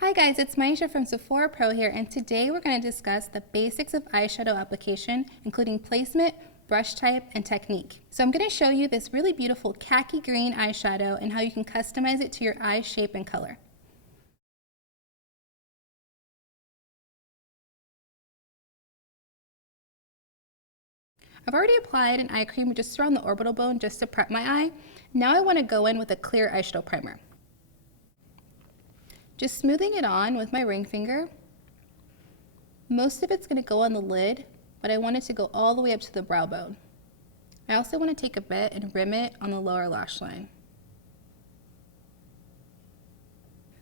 Hi guys, it's Maisha from Sephora Pro here, and today we're going to discuss the basics of eyeshadow application, including placement, brush type, and technique. So I'm going to show you this really beautiful khaki green eyeshadow and how you can customize it to your eye shape and color. I've already applied an eye cream just around the orbital bone just to prep my eye. Now I want to go in with a clear eyeshadow primer. Just smoothing it on with my ring finger. Most of it's going to go on the lid, but I want it to go all the way up to the brow bone. I also want to take a bit and rim it on the lower lash line.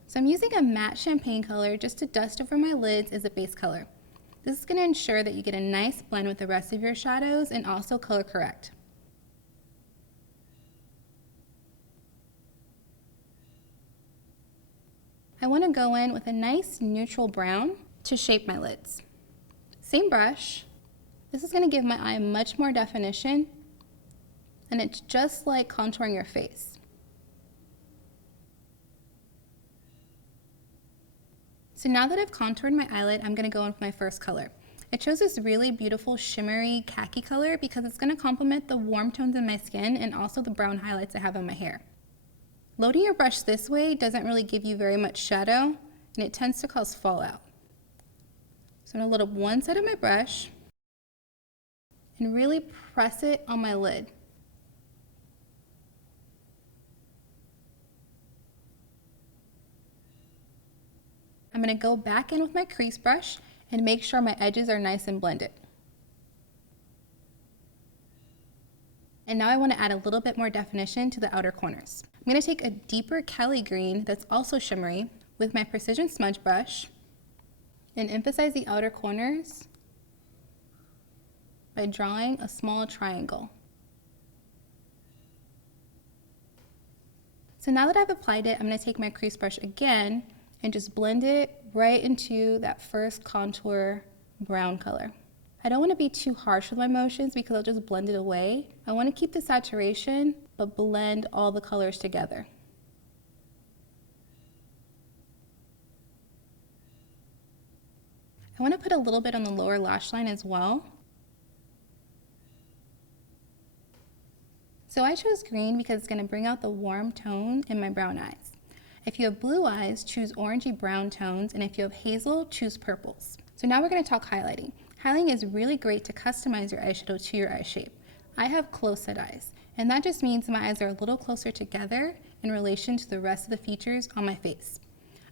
So I'm using a matte champagne color just to dust over my lids as a base color. This is going to ensure that you get a nice blend with the rest of your shadows and also color correct. I want to go in with a nice neutral brown to shape my lids. Same brush. This is going to give my eye much more definition, and it's just like contouring your face. So now that I've contoured my eyelid, I'm going to go in with my first color. I chose this really beautiful shimmery khaki color because it's going to complement the warm tones in my skin and also the brown highlights I have in my hair. Loading your brush this way doesn't really give you very much shadow, and it tends to cause fallout. So I'm going to load up one side of my brush and really press it on my lid. I'm going to go back in with my crease brush and make sure my edges are nice and blended. And now I want to add a little bit more definition to the outer corners. I'm going to take a deeper Kelly green that's also shimmery with my precision smudge brush and emphasize the outer corners by drawing a small triangle. So now that I've applied it, I'm going to take my crease brush again and just blend it right into that first contour brown color. I don't want to be too harsh with my motions because I'll just blend it away. I want to keep the saturation, but blend all the colors together. I want to put a little bit on the lower lash line as well. So I chose green because it's going to bring out the warm tone in my brown eyes. If you have blue eyes, choose orangey brown tones, and if you have hazel, choose purples. So now we're going to talk highlighting. Highlighting is really great to customize your eyeshadow to your eye shape. I have close-set eyes, and that just means my eyes are a little closer together in relation to the rest of the features on my face.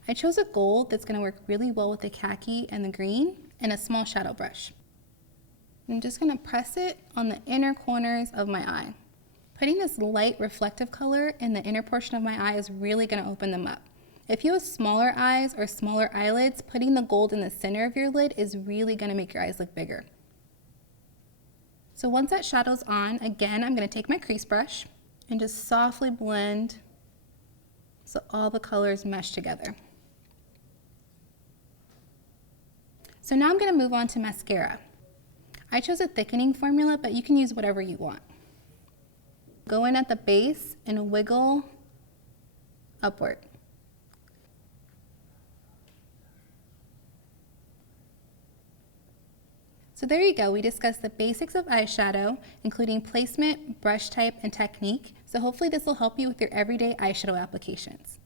I chose a gold that's going to work really well with the khaki and the green and a small shadow brush. I'm just going to press it on the inner corners of my eye. Putting this light reflective color in the inner portion of my eye is really going to open them up. If you have smaller eyes or smaller eyelids, putting the gold in the center of your lid is really going to make your eyes look bigger. So once that shadow's on, again, I'm going to take my crease brush and just softly blend so all the colors mesh together. So now I'm going to move on to mascara. I chose a thickening formula, but you can use whatever you want. Go in at the base and wiggle upward. So there you go, we discussed the basics of eyeshadow, including placement, brush type, and technique. So hopefully this will help you with your everyday eyeshadow applications.